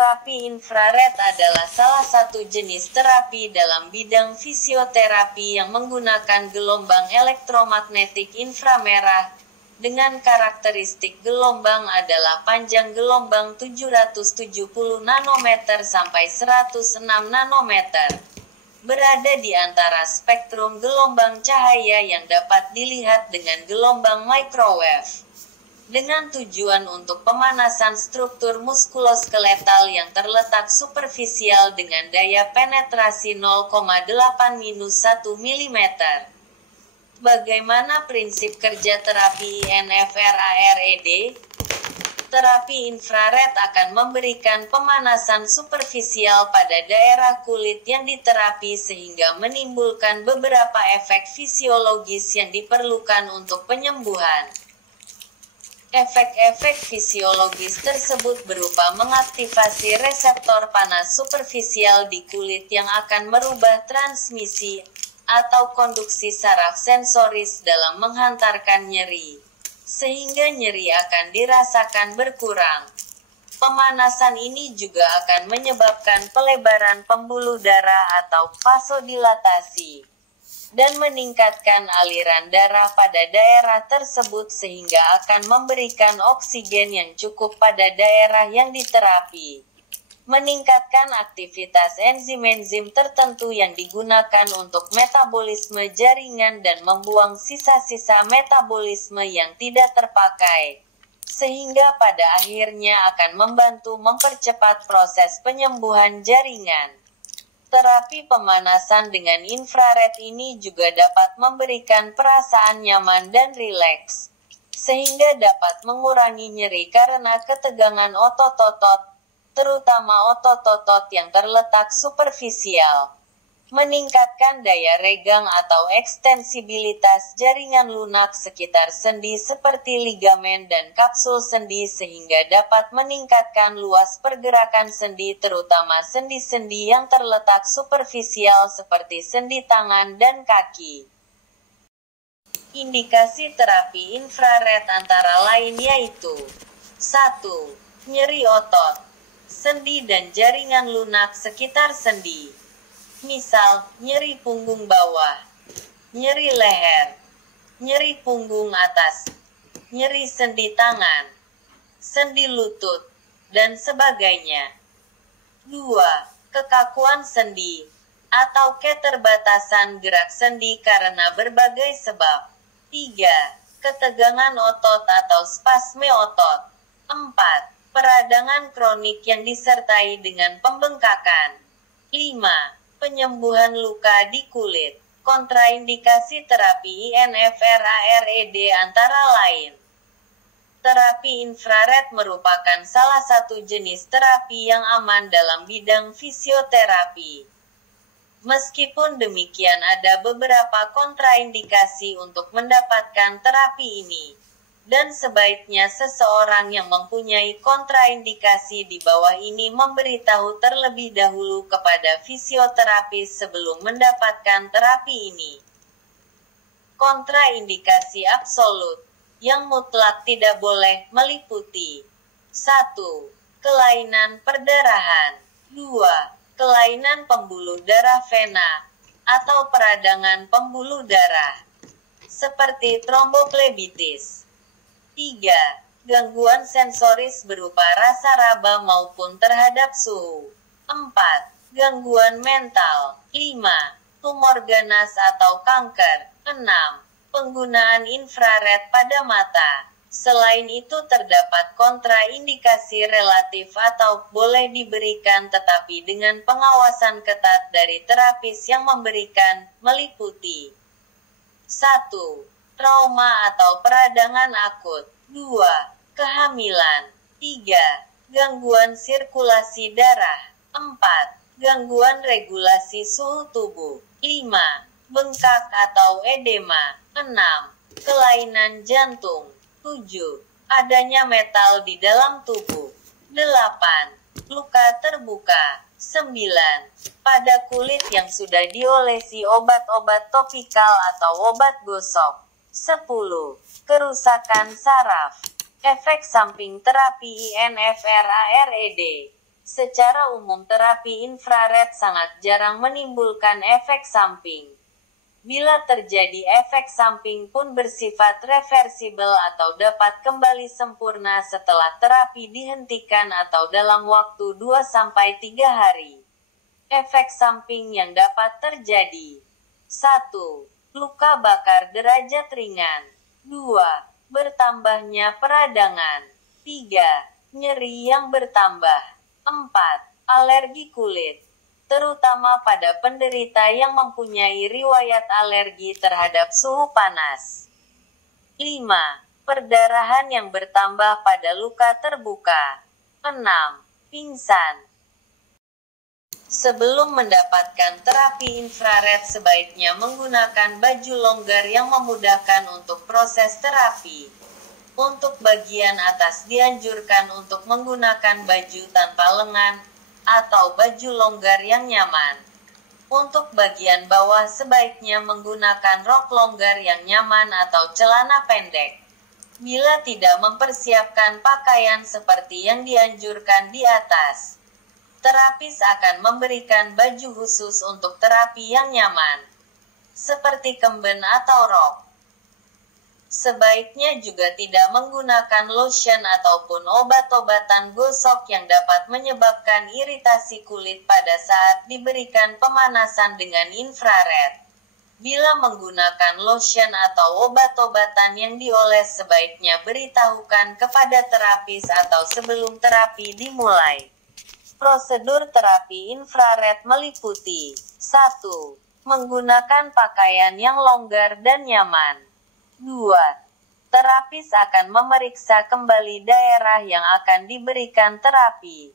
Terapi infrared adalah salah satu jenis terapi dalam bidang fisioterapi yang menggunakan gelombang elektromagnetik inframerah, dengan karakteristik gelombang adalah panjang gelombang 770 nanometer sampai 106 nanometer. Berada di antara spektrum gelombang cahaya yang dapat dilihat dengan gelombang microwave. Dengan tujuan untuk pemanasan struktur muskuloskeletal yang terletak superfisial dengan daya penetrasi 0,8-1 mm. Bagaimana prinsip kerja terapi INFRARED? Terapi infrared akan memberikan pemanasan superfisial pada daerah kulit yang diterapi sehingga menimbulkan beberapa efek fisiologis yang diperlukan untuk penyembuhan. Efek-efek fisiologis tersebut berupa mengaktifasi reseptor panas superfisial di kulit yang akan merubah transmisi atau konduksi saraf sensoris dalam menghantarkan nyeri, sehingga nyeri akan dirasakan berkurang. Pemanasan ini juga akan menyebabkan pelebaran pembuluh darah atau vasodilatasi, dan meningkatkan aliran darah pada daerah tersebut sehingga akan memberikan oksigen yang cukup pada daerah yang diterapi. Meningkatkan aktivitas enzim-enzim tertentu yang digunakan untuk metabolisme jaringan dan membuang sisa-sisa metabolisme yang tidak terpakai, sehingga pada akhirnya akan membantu mempercepat proses penyembuhan jaringan. Terapi pemanasan dengan infrared ini juga dapat memberikan perasaan nyaman dan rileks, sehingga dapat mengurangi nyeri karena ketegangan otot-otot, terutama otot-otot yang terletak superfisial. Meningkatkan daya regang atau ekstensibilitas jaringan lunak sekitar sendi seperti ligamen dan kapsul sendi sehingga dapat meningkatkan luas pergerakan sendi terutama sendi-sendi yang terletak superfisial seperti sendi tangan dan kaki. Indikasi terapi infrared antara lain yaitu 1. Nyeri otot, sendi dan jaringan lunak sekitar sendi. Misal, nyeri punggung bawah, nyeri leher, nyeri punggung atas, nyeri sendi tangan, sendi lutut, dan sebagainya. 2. Kekakuan sendi, atau keterbatasan gerak sendi karena berbagai sebab. 3. Ketegangan otot atau spasme otot. 4. Peradangan kronik yang disertai dengan pembengkakan. 5. Penyembuhan luka di kulit. Kontraindikasi terapi INFRARED antara lain. Terapi infrared merupakan salah satu jenis terapi yang aman dalam bidang fisioterapi. Meskipun demikian ada beberapa kontraindikasi untuk mendapatkan terapi ini. Dan sebaiknya seseorang yang mempunyai kontraindikasi di bawah ini memberitahu terlebih dahulu kepada fisioterapis sebelum mendapatkan terapi ini. Kontraindikasi absolut, yang mutlak tidak boleh, meliputi 1. Kelainan perdarahan. 2. Kelainan pembuluh darah vena, atau peradangan pembuluh darah, seperti tromboflebitis. 3. Gangguan sensoris berupa rasa raba maupun terhadap suhu. 4. Gangguan mental. 5. Tumor ganas atau kanker. 6. Penggunaan infrared pada mata. Selain itu terdapat kontraindikasi relatif atau boleh diberikan tetapi dengan pengawasan ketat dari terapis yang memberikan, meliputi 1. Trauma atau peradangan akut. 2. Kehamilan. 3. Gangguan sirkulasi darah. 4. Gangguan regulasi suhu tubuh. 5. Bengkak atau edema. 6. Kelainan jantung. 7. Adanya metal di dalam tubuh. 8. Luka terbuka. 9. Pada kulit yang sudah diolesi obat-obat topikal atau obat gosok. 10. Kerusakan saraf. Efek samping terapi INFRARED. Secara umum terapi infrared sangat jarang menimbulkan efek samping. Bila terjadi efek samping pun bersifat reversibel atau dapat kembali sempurna setelah terapi dihentikan atau dalam waktu 2-3 hari. Efek samping yang dapat terjadi. 1. Luka bakar derajat ringan. 2. Bertambahnya peradangan. 3. Nyeri yang bertambah. 4. Alergi kulit. Terutama pada penderita yang mempunyai riwayat alergi terhadap suhu panas. 5. Perdarahan yang bertambah pada luka terbuka. 6. Pingsan. Sebelum mendapatkan terapi infrared sebaiknya menggunakan baju longgar yang memudahkan untuk proses terapi. Untuk bagian atas dianjurkan untuk menggunakan baju tanpa lengan, atau baju longgar yang nyaman. Untuk bagian bawah sebaiknya menggunakan rok longgar yang nyaman atau celana pendek. Bila tidak mempersiapkan pakaian seperti yang dianjurkan di atas, terapis akan memberikan baju khusus untuk terapi yang nyaman, seperti kemben atau rok. Sebaiknya juga tidak menggunakan lotion ataupun obat-obatan gosok yang dapat menyebabkan iritasi kulit pada saat diberikan pemanasan dengan infrared. Bila menggunakan lotion atau obat-obatan yang dioles sebaiknya beritahukan kepada terapis atau sebelum terapi dimulai. Prosedur terapi infrared meliputi 1. Menggunakan pakaian yang longgar dan nyaman. 2. Terapis akan memeriksa kembali daerah yang akan diberikan terapi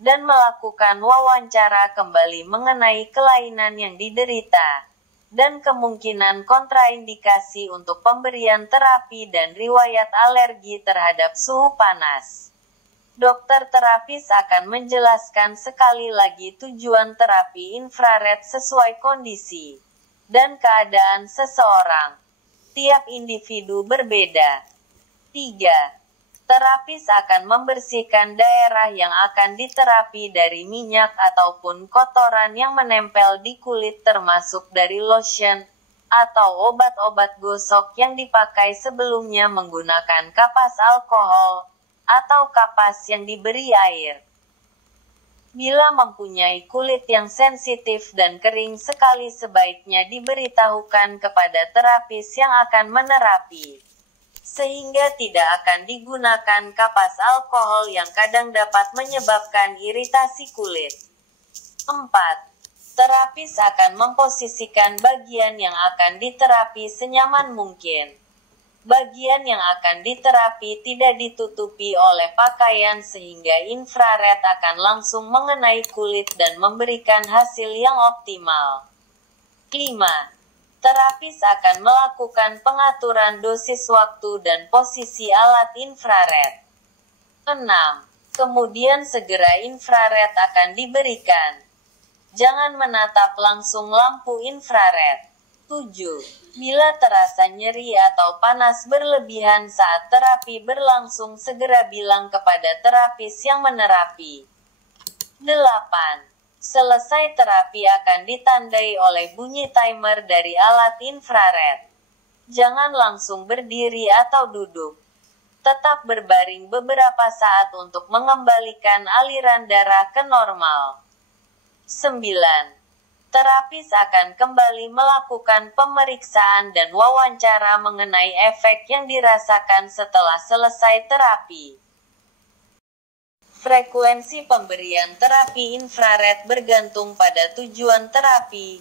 dan melakukan wawancara kembali mengenai kelainan yang diderita dan kemungkinan kontraindikasi untuk pemberian terapi dan riwayat alergi terhadap suhu panas. Dokter terapis akan menjelaskan sekali lagi tujuan terapi infrared sesuai kondisi dan keadaan seseorang. Tiap individu berbeda. 3. Terapis akan membersihkan daerah yang akan diterapi dari minyak ataupun kotoran yang menempel di kulit termasuk dari lotion atau obat-obat gosok yang dipakai sebelumnya menggunakan kapas alkohol atau kapas yang diberi air. Bila mempunyai kulit yang sensitif dan kering sekali sebaiknya diberitahukan kepada terapis yang akan menerapi, sehingga tidak akan digunakan kapas alkohol yang kadang dapat menyebabkan iritasi kulit. 4. Terapis akan memposisikan bagian yang akan diterapi senyaman mungkin. Bagian yang akan diterapi tidak ditutupi oleh pakaian sehingga infrared akan langsung mengenai kulit dan memberikan hasil yang optimal. 5. Terapis akan melakukan pengaturan dosis waktu dan posisi alat infrared. 6. Kemudian segera infrared akan diberikan. Jangan menatap langsung lampu infrared. 7. Bila terasa nyeri atau panas berlebihan saat terapi berlangsung segera bilang kepada terapis yang menerapi. 8. Selesai terapi akan ditandai oleh bunyi timer dari alat infrared. Jangan langsung berdiri atau duduk. Tetap berbaring beberapa saat untuk mengembalikan aliran darah ke normal. 9. Terapis akan kembali melakukan pemeriksaan dan wawancara mengenai efek yang dirasakan setelah selesai terapi. Frekuensi pemberian terapi infrared bergantung pada tujuan terapi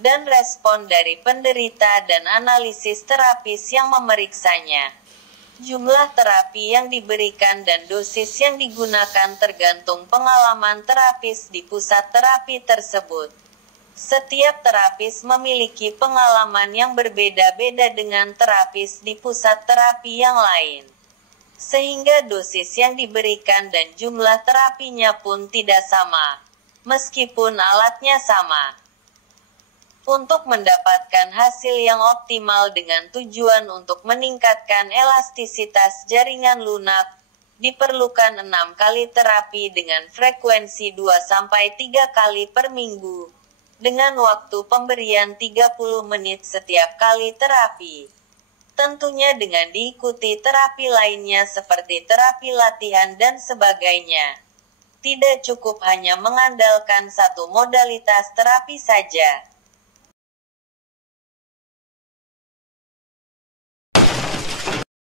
dan respon dari penderita dan analisis terapis yang memeriksanya. Jumlah terapi yang diberikan dan dosis yang digunakan tergantung pengalaman terapis di pusat terapi tersebut. Setiap terapis memiliki pengalaman yang berbeda-beda dengan terapis di pusat terapi yang lain. Sehingga dosis yang diberikan dan jumlah terapinya pun tidak sama, meskipun alatnya sama. Untuk mendapatkan hasil yang optimal dengan tujuan untuk meningkatkan elastisitas jaringan lunak, Diperlukan 6 kali terapi dengan frekuensi 2-3 kali per minggu. Dengan waktu pemberian 30 menit setiap kali terapi. Tentunya dengan diikuti terapi lainnya seperti terapi latihan dan sebagainya. Tidak cukup hanya mengandalkan satu modalitas terapi saja.